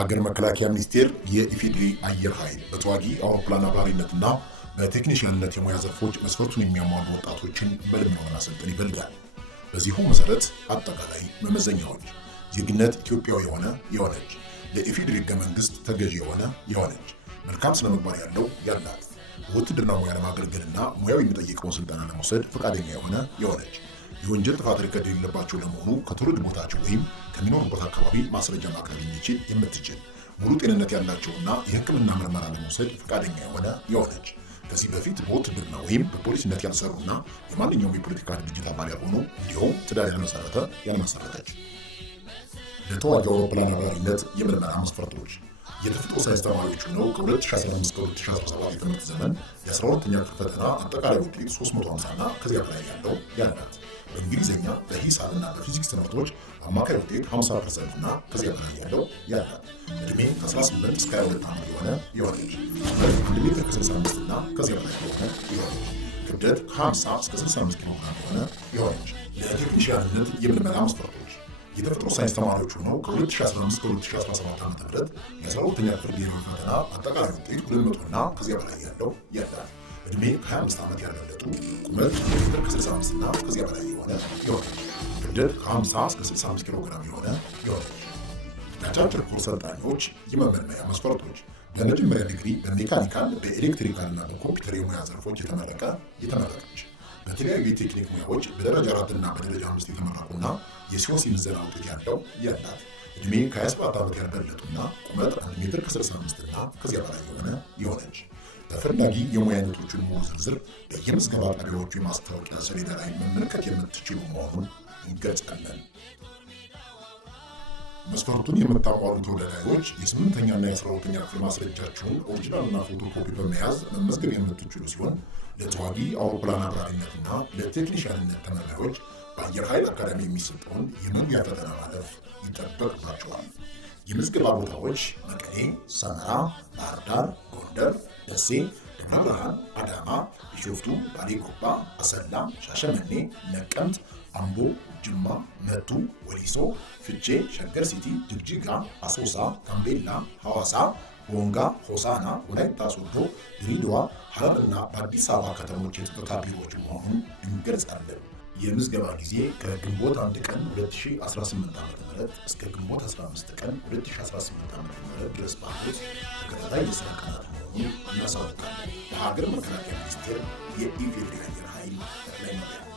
በሀገር መከላከያ ሚኒስቴር የኢፌዴሪ አየር ኃይል በተዋጊ አውሮፕላን አብራሪነትና በቴክኒሽያንነት የሙያ ዘርፎች መስፈርቱን የሚያሟሉ ወጣቶችን በልምና ማሰልጠን ይፈልጋል። በዚሁ መሰረት አጠቃላይ መመዘኛዎች ዜግነት ኢትዮጵያዊ የሆነች ለኢፌዴሪ ሕገ መንግስት ተገዢ የሆነች መልካም ስነ ምግባር ያላት ውትድርና ሙያ ለማገልገልና ሙያው የሚጠይቀውን ስልጠና ለመውሰድ ፈቃደኛ የሆነች የወንጀል ጥፋት ሪከርድ የሌለባቸው ለመሆኑ ከትውልድ ቦታቸው ወይም ከሚኖሩበት አካባቢ ማስረጃ ማቅረብ የምትችል ሙሉ ጤንነት ያላቸውና የሕክምና ምርመራ ለመውሰድ ፈቃደኛ የሆነች ከዚህ በፊት በውትድርና ወይም በፖሊስነት ያልሰሩና የማንኛውም የፖለቲካ ድርጅት አባል ያልሆኑ እንዲሁም ትዳር ያልመሰረተች። ለተዋጊ አውሮፕላን አብራሪነት የምርመራ መስፈርቶች የተፈጥሮ ሳይንስ ተማሪዎች ሆነው ከ2015 እስከ 2017 የትምህርት ዘመን የ12ኛ ክፍል ፈተና አጠቃላይ ውጤት 350 እና ከዚያ በላይ ያላት በእንግሊዝኛ በሂሳብና በፊዚክስ ትምህርቶች አማካይ ውጤት 50% እና ከዚያ በላይ ያላት ዕድሜ ከ18 እስከ 22 ዓመት የሆነች 1 ሜትር ከ65 እና ከዚያ በላይ የሆነች ክብደት ከ50 እስከ 65 ኪሎ ግራም የሆነች ለቴክኒሽያንነት የምርመራ መስፈርቶች የተፈጥሮ ሳይንስ ተማሪዎች ሆነው ከ2015 እስከ 2017 ዓ.ም የ12ኛ ክፍል ብሔራዊ ፈተና አጠቃላይ ውጤት 200 እና ከዚያ በላይ ያላት ዕድሜ ከ25 ዓመት ያልበለጡ ቁመት ሜትር ከ65 እና ከዚያ በላይ የሆነች ክብደት ከ50 እስከ 65 ኪሎ ግራም የሆነች ለአጫጭር ኮርስ ሰልጣኞች የመመልመያ መስፈርቶች በመጀመሪያ ዲግሪ በሜካኒካል በኤሌክትሪካል እና በኮምፒውተር የሙያ ዘርፎች የተመረቀች በተለያዩ የቴክኒክ ሙያዎች በደረጃ 4 እና በደረጃ 5 የተመረቁና የሲኦሲ ምዘና ውጤት ያላት ዕድሜ ከ27 ዓመት ያልበለጡና ቁመት 1 ሜትር ከ65 እና ከዚያ በላይ የሆነች ተፈላጊ የሙያ አይነቶችን ሙሉ ዝርዝር በየምዝገባ ጣቢያዎቹ የማስታወቂያ ሰሌዳ ላይ መመልከት የምትችሉ መሆኑን እንገልጻለን። መስፈርቱን የምታሟሉ ተወዳዳሪዎች የ8ኛና የ12ኛ ክፍል ማስረጃችሁን ኦሪጂናልና ፎቶኮፒ በመያዝ መመዝገብ የምትችሉ ሲሆን ለተዋጊ አውሮፕላን አብራሪነትና ለቴክኒሽያንነት ተመራቂዎች በአየር ኃይል አካዳሚ የሚሰጠውን የመግቢያ ፈተና ማለፍ ይጠበቅባቸዋል። የምዝገባ ቦታዎች መቀሌ፣ ሰመራ፣ ባህር ዳር፣ ጎንደር፣ ደሴ፣ ደብረ ብርሃን፣ አዳማ፣ ቢሾፍቱ፣ ባሌ ጎባ፣ አሰላ፣ ሻሸመኔ፣ ነቀምት፣ አምቦ፣ ጅማ፣ መቱ፣ ወሊሶ፣ ፍቼ፣ ሸገር ሲቲ፣ ጅግጅጋ፣ አሶሳ፣ ጋምቤላ፣ ሐዋሳ፣ ቦንጋ፣ ሆሳና፣ ወላይታ ሶዶ፣ ድሬዳዋ፣ ሐረርና በአዲስ አበባ ከተሞች የጥበቃ ቢሮዎች መሆኑን እንገልጻለን። የምዝገባ ጊዜ ከግንቦት 1 ቀን 2018 ዓ.ም እስከ ግንቦት 15 ቀን 2018 ዓ.ም ድረስ ባሉት ተከታታይ የሥራ ቀናት መሆኑን እናሳውቃለን። በሀገር መከላከያ ሚኒስቴር የኢፌዴሪ አየር ኃይል ጠቅላይ መምሪያ